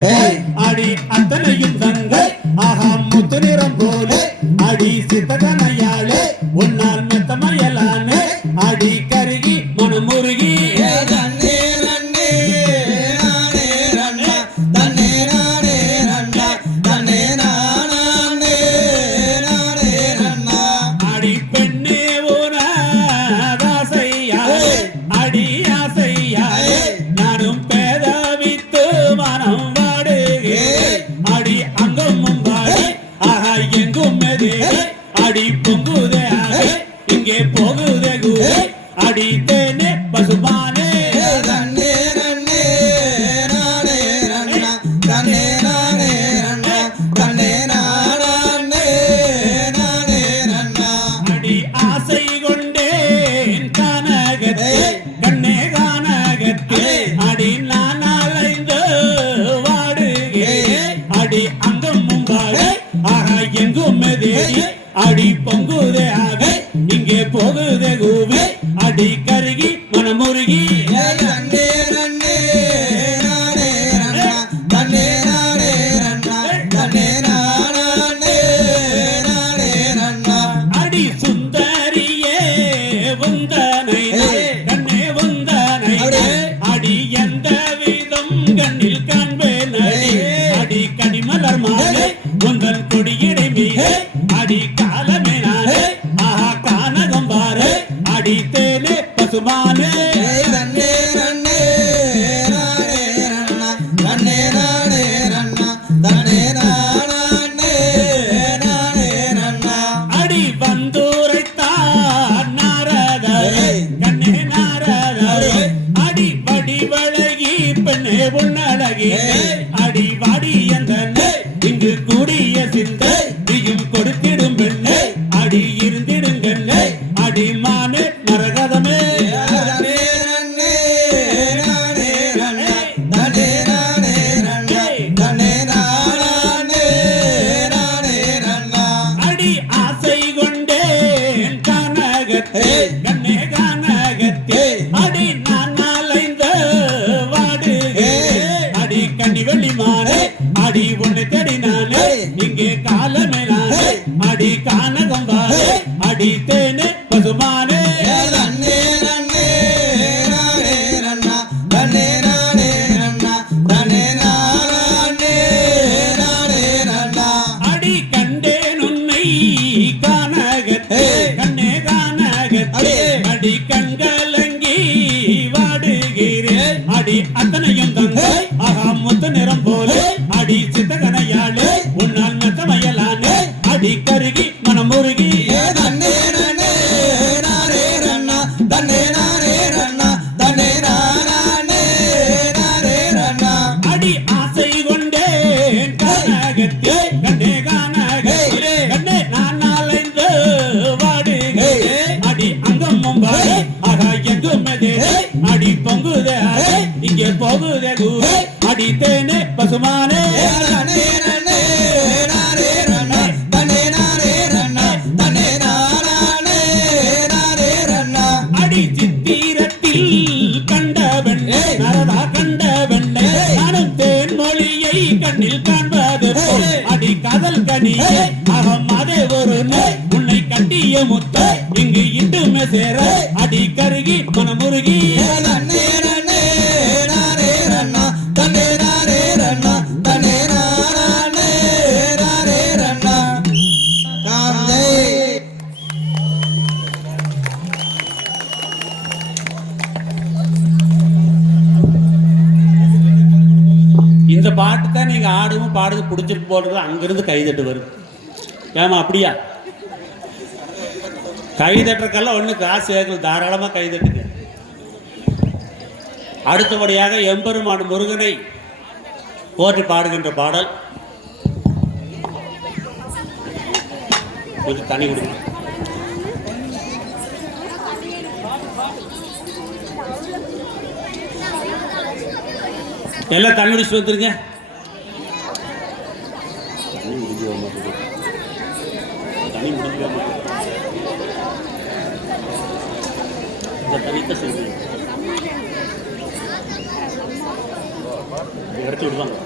அடி அத்தனையும் தங்கை ஆஹா முத்து நிறம் போலே அடி சித்தகனையாளே உன்னால் மெத்தமையலானே அடி கருகி மனமுருகி அடி பொங்குதே இங்கே போகுதே கூவே அடி தேனே பசுமானே ரன்னே ரன்னே நானே ரன்னா ரன்னே நானே ரன்னா ரன்னே நானே நானே ரன்னா அடி ஆசை கொண்டேன் கானகத்தே கண்ணே கானகத்தே அடி நான் அலைந்து வாடுகே அடி அங்கும் மும்பாடு ஆஹா எங்கும் தேடி அடி பொங்குதே ஆக இங்கே போகுதே கூவே அடி கருகி மனமுருகி ரன்னே ரன்னே நானே ரன்னா ரன்னே நானே ரன்னா ரன்னே நானே நானே ரன்னா அடி சுந்தரியே வந்தனை கண்ணே வந்தனை அடி எந்த விதம் கண்ணில் காண்பேன் அடி கனிமலர் மாலை உந்தன் கொடியிடை மீது அடி காலமே நானே ஆஹா கானகம் பாரு அடி தேனே பசுமானே ரன்னே ரன்னே நானே ரன்னா ரன்னே நானே ரன்னா ரன்னே நானே நானே ரன்னா அடி வந்தூரைத்தான் நாரதரே கண்ணே நாரதரே அடி வடிவழகி பெண்ணே உன்னழகி அடி வாடி எந்தனே இங்கு கூடிய சிந்தை கொடுத்திடும் பெண்ணே அடி இருந்திடுங்கண்ணே அடி மானே மரகதமே ரன்னே ரன்னே நானே ரன்னா ரன்னே நானே ரன்னா ரன்னே நானே நானே ரன்னா அடி ஆசை கொண்டேன் கானகத்தே கண்ணே கானகத்தே அடி நான் அலைந்த வாடுகே அடி கண்ணி வெள்ளி மானே அடி உன்னை தேடி நானே இங்கே காலமே அடி கானகம் பாரு அடி தேனே பசுமானே ரன்னே ரன்னே நானே ரன்னா ரன்னே நானே ரன்னா ரன்னே நானே நானே ரன்னா அடி கண்டேன் உன்னை கானகத்தே கண்ணே கானகத்தே அடி கண்கலங்கி வாடுகிறேன் அடி அத்தனையும் தங்கை ஆஹா முத்து நிறம் போலே அடி சித்தகனையாளே உன்னால் மெத்தமையலானே அடி கருகி மனமுருகி தன்னே நானே நானே ரன்னா தன்னே நானே ரன்னா தன்னே நானே நானே ரன்னா அடி ஆசை கொண்டேன் கானகத்தே கண்ணே கானகத்தே கண்ணே நான் அலைந்து வாடுகே அடி அங்கம் மும்பாடு ஆகா எங்கும் அடி பொங்குதே இங்கே போகுதே கூவே அடி தேனே பசுமானே ரன்னே ரன்னே நானே ரன்னா தன்னே நானே ரன்னா தன்னே நானே நானே ரன்னா அடி சித்திரத்தில் கண்டவன் நரதா கண்டவன் நானும் தேன் மொழியை கண்ணில் காண்பது அடி காதல் கனியே அகம் அதே ஒரு உன்னை கட்டிய முத்த இங்கு இட்டுமே சேர அடி கருகி மனமுருகி ரன்னே ரன்னே நானே ரன்னா தன்னே நானே ரன்னா தன்னே நானே நானே ரன்னா காந்தை இந்த பாட்டு தான் நீங்க ஆடவும் பாடுறது பிடிச்சிட்டு போடுறது அங்கிருந்து கைதட்டு வருது. ஏமா அப்படியா? கைதட்டுறக்கெல்லாம் ஒண்ணு காசு கேட்கல, தாராளமா கைதட்டுங்க. அடுத்தபடியாக எம்பெருமான் முருகனை போற்றி பாடுகின்ற பாடல். கொஞ்சம் தண்ணி கொடுங்க. எல்லாம் தண்ணி குடிச்சு வந்துருங்க. தண்ணி எடுத்து விடுவாங்க.